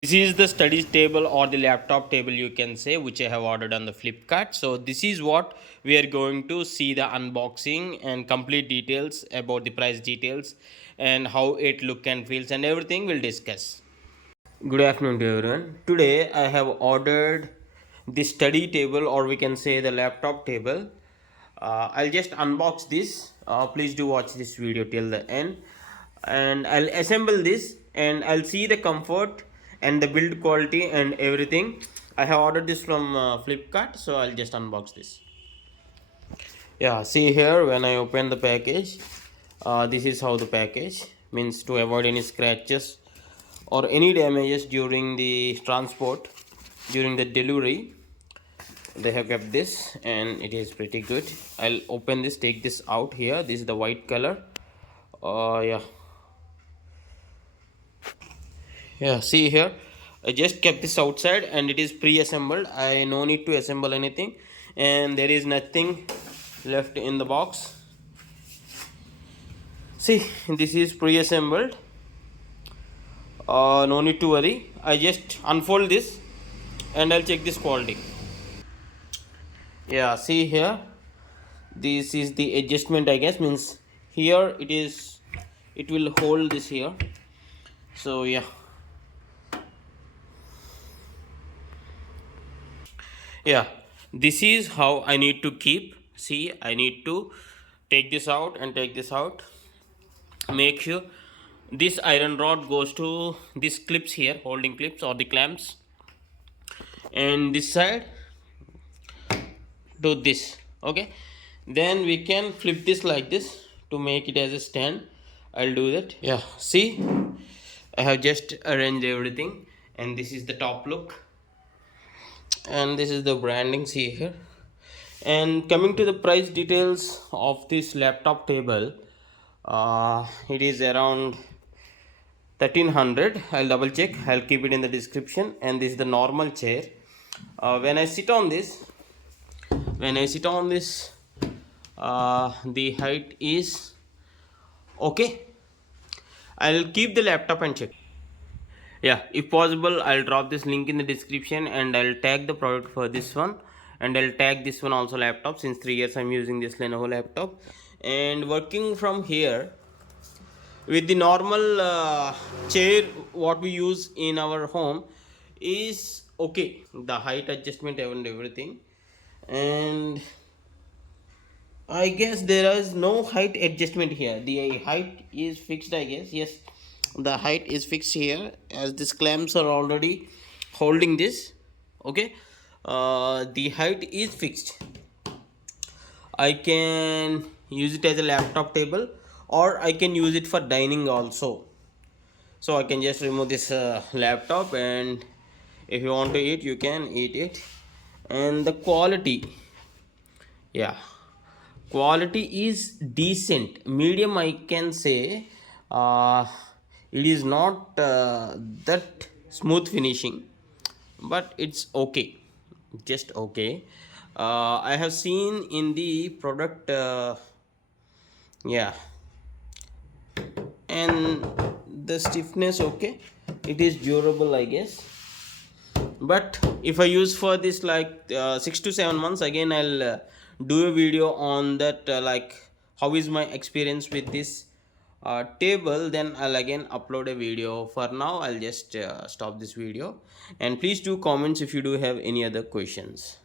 This is the study table or the laptop table, you can say, which I have ordered on the Flipkart. So this is what we are going to see, the unboxing and complete details about the price details and how it look and feels and everything we'll discuss. Good afternoon to everyone. Today I have ordered the study table, or we can say the laptop table. I'll just unbox this. Please do watch this video till the end, and I'll assemble this and I'll see the comfort and the build quality and everything. I have ordered this from Flipkart, so I'll just unbox this. Yeah, see here, when I open the package, this is how the package means, to avoid any scratches or any damages during the transport, during the delivery. They have kept this and it is pretty good. I'll open this, take this out here. This is the white color. Yeah, see here, I just kept this outside and it is pre-assembled. I no need to assemble anything, and there is nothing left in the box. See, this is pre-assembled. No need to worry. I just unfold this and I'll check this quality. Yeah, see here, this is the adjustment, I guess, means here it will hold this here. So yeah, this is how I need to keep. See, I need to take this out and take this out. Make sure this iron rod goes to these clips here, holding clips or the clamps, and this side to this. Okay, then we can flip this like this to make it as a stand. I'll do that. Yeah, see, I have just arranged everything, and this is the top look, and this is the branding, see here. And coming to the price details of this laptop table, it is around 1300. I'll double check, I'll keep it in the description. And this is the normal chair. When I sit on this, the height is okay. I'll keep the laptop and check. Yeah, if possible, I'll drop this link in the description, and I'll tag the product for this one, and I'll tag this one also, laptop, since 3 years I'm using this Lenovo laptop. And working from here with the normal chair what we use in our home is okay, the height adjustment and everything. And I guess there is no height adjustment here. The height is fixed, I guess. Yes, the height is fixed here, as these clamps are already holding this. Okay, the height is fixed. I can use it as a laptop table, or I can use it for dining also. So I can just remove this laptop, and if you want to eat, you can eat it. And the quality, yeah, quality is decent, medium, I can say. It is not that smooth finishing, but it's okay, just okay. I have seen in the product, yeah, and the stiffness, okay, it is durable, I guess. But if I use for this like 6 to 7 months, again I'll do a video on that, like how is my experience with this table, then I'll again upload a video. For now, I'll just stop this video, and please do comments if you do have any other questions.